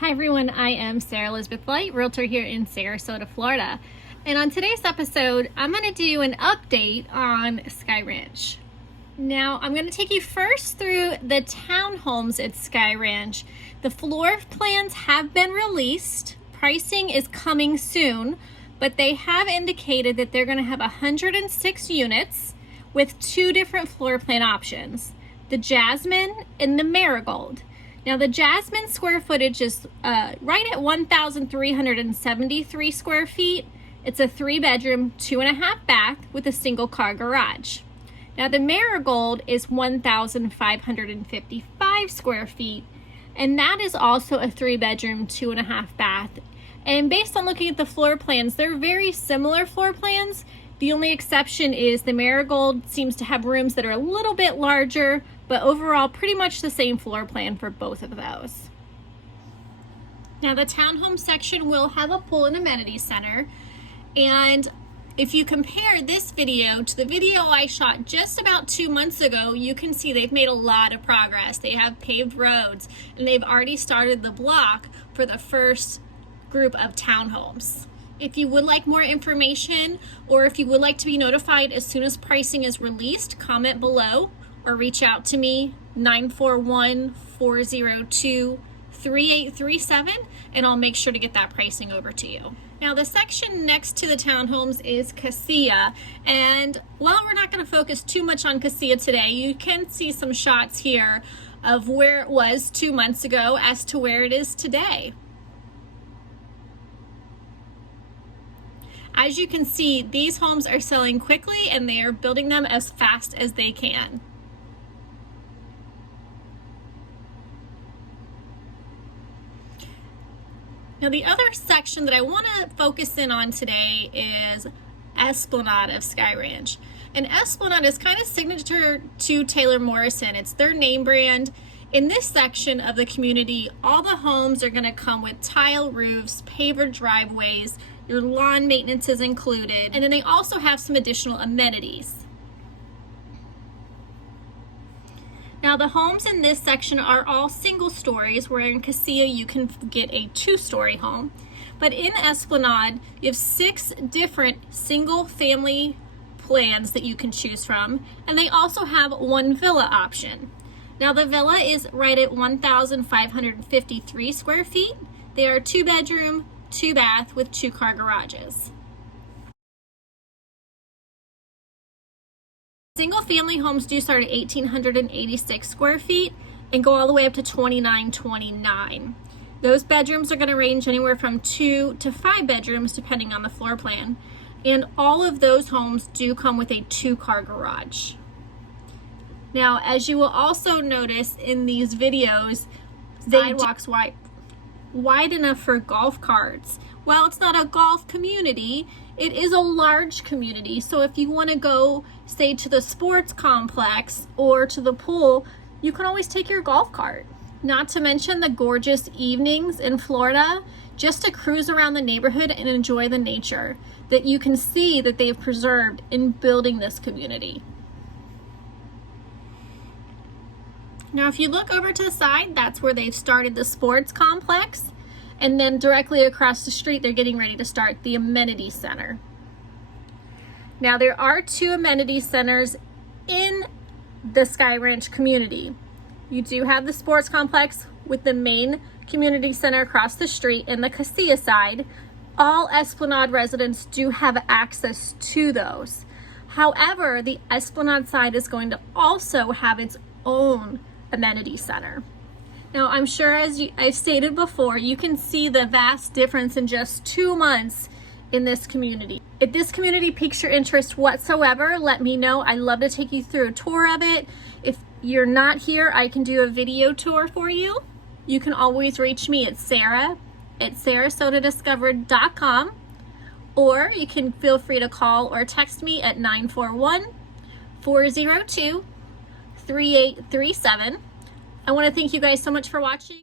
Hi everyone, I am Sarah Elizabeth Leicht, realtor here in Sarasota, Florida. And on today's episode, I'm going to do an update on Skye Ranch. Now, I'm going to take you first through the townhomes at Skye Ranch. The floor plans have been released. Pricing is coming soon, but they have indicated that they're going to have 106 units with two different floor plan options, the Jasmine and the Marigold. Now the Jasmine square footage is right at 1,373 square feet. It's a 3-bedroom, 2.5 bath with a single car garage. Now the Marigold is 1,555 square feet, and that is also a 3-bedroom, 2.5 bath. And based on looking at the floor plans, they're very similar floor plans. The only exception is the Marigold seems to have rooms that are a little bit larger, but overall pretty much the same floor plan for both of those. Now the townhome section will have a pool and amenity center, and if you compare this video to the video I shot just about 2 months ago, you can see they've made a lot of progress. They have paved roads and they've already started the block for the first group of townhomes. If you would like more information, or if you would like to be notified as soon as pricing is released, comment below or reach out to me, 941-402-3837, and I'll make sure to get that pricing over to you. Now the section next to the townhomes is Skye, and while we're not going to focus too much on Skye today, you can see some shots here of where it was 2 months ago as to where it is today. As you can see, these homes are selling quickly and they are building them as fast as they can. Now the other section that I want to focus in on today is Esplanade of Skye Ranch. And Esplanade is kind of signature to Taylor Morrison. It's their name brand. In this section of the community, all the homes are going to come with tile roofs, paver driveways, your lawn maintenance is included, and then they also have some additional amenities. Now the homes in this section are all single stories, where in Skye you can get a 2-story home. But in Esplanade, you have 6 different single family plans that you can choose from, and they also have one villa option. Now the villa is right at 1,553 square feet. They are 2-bedroom, 2-bath with 2-car garages. Single family homes do start at 1,886 square feet and go all the way up to 2,929. Those bedrooms are going to range anywhere from 2 to 5 bedrooms depending on the floor plan. And all of those homes do come with a 2-car garage. Now, as you will also notice in these videos, sidewalks wide enough for golf carts. Well, it's not a golf community, it is a large community. So if you want to go, say, to the sports complex or to the pool, you can always take your golf cart. Not to mention the gorgeous evenings in Florida, just to cruise around the neighborhood and enjoy the nature that you can see that they've preserved in building this community. Now, if you look over to the side, that's where they've started the sports complex. And then directly across the street, they're getting ready to start the amenity center. Now, there are 2 amenity centers in the Skye Ranch community. You do have the sports complex with the main community center across the street, and the Skye side. All Esplanade residents do have access to those. However, the Esplanade side is going to also have its own amenity center. Now, I'm sure, as I stated before, you can see the vast difference in just 2 months in this community. If this community piques your interest whatsoever, let me know. I'd love to take you through a tour of it. If you're not here, I can do a video tour for you. You can always reach me at SarasotaDiscovered.com, or you can feel free to call or text me at 941-402-3837. I want to thank you guys so much for watching.